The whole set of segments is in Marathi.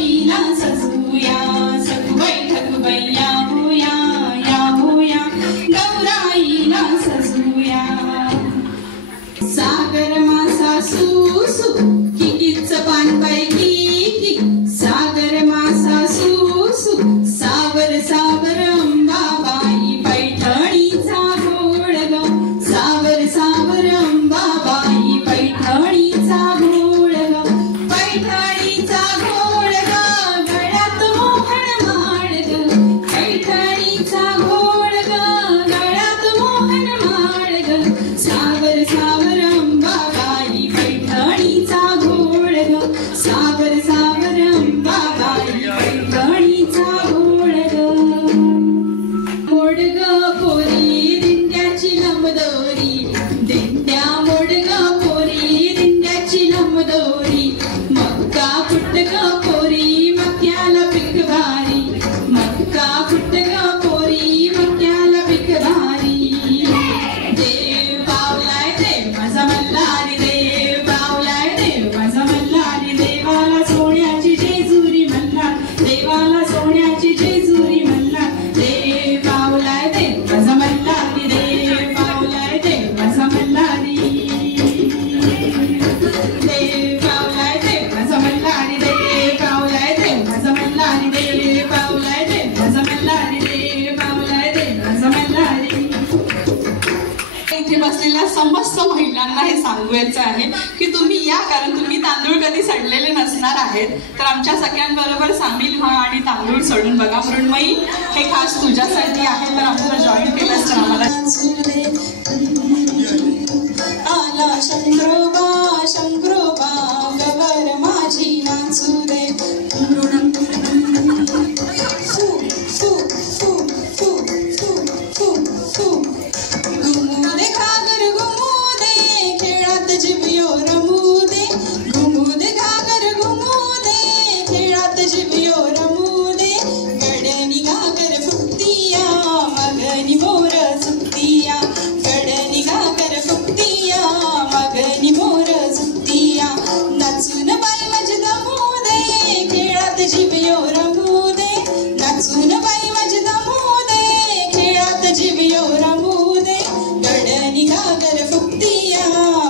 गौराईला सजूया सखुबाई ठकुबाई या होया या होया गौराईला सजूया सागर मासा सुसु किकीच पान पैकी सागर मासा सुसु सावर सावर अंबाबाई पैठणीचा घोळ ग सावर सावर अंबाबाई पैठणीचा घोळ ग पैठणीचा घोळ ग गळ्यात मोहन माळ ग पैठणीचा घोळ ग गळ्यात मोहन माळ ग सावर सावर अंबाबाई पैठणीचा घोळ ग सावर सावर अंबाबाई पैठणीचा घोळ ग मोड ग पोरी दिंड्याची लंबदोरी दिंड्या मोड ग पोरी दिंड्याची लंबदोरी मक्का फुट ग पोरी मक्याला पीक भारी मक्का फुट ग पोरी मक्याला पीक भारी देव पावलाय देव माझा मल्हारी देव पावलाय देव माझा मल्हारी देवाला सोन्याची जेजुरी मल्हार देवाला सोन्याची जेजुरी मल्हार देव पावलाय देव माझा मल्हारी देव पावलाय देव माझा मल्हारी देव पावलाय देव माझा मल्हारी देव पावलाय देव माझा मल्हारी देव पावलाय देव माझा मल्हारी देव पावलाय देव माझा मल्हारी इथे बसलेल्या समस्त महिलांना हे सांगायचं आहे की तुम्ही या कारण तुम्ही तांदूळ कधी सडलेले नसणार आहेत तर आमच्या सगळ्यांबरोबर सामील व्हा आणि तांदूळ सडून बघा मृण्मयी हे खास तुझ्यासाठी आहे तर आम्हाला जॉईन केलंस तर आम्हाला आला शंकरोबा शंकरोबा गवर माझी नाचू दे जिबियो रमू दे घुमू दे घागर घुमू दे खेळात जिबियो रमू दे गडनी घागर फुकतिया मगनी मोर सुकतिया गडनी घागर फुकतिया मगनी मोर सुकतिया नाचून बाई माझी दमू दे खेळात जिबियो रमू दे नाचून बाई माझी दमू दे खेळात जिबियो रमू दे गडनी घागर फुकतिया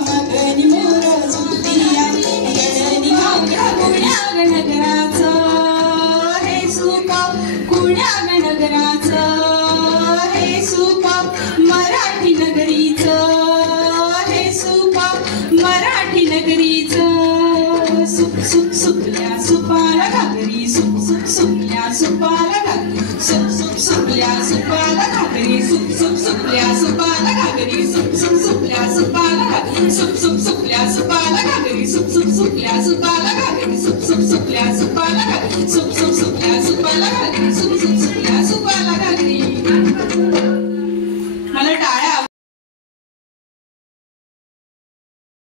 मगनी मोर सुकतिया गडनी घागर कुण्या गणगराचं हे सुप कुण्या गणगराचं हे सुप मराठी नगरीचं हे सुप मराठी नगरीचं सुप सुप सुपल्या सुपाला घागरी सुप सुप सुपल्या सुपाला घागरी सुप सुप सुपल्या सुपाला घागरी सुप सुप सुपल्या सुपाला घागरी सुप सुप सुपल्या सुपाला घागरी सुप सुप सुपल्या सुपाला घागरी सुप सुप सुपल्या सुपाला घागरी सुप सुप सुपल्या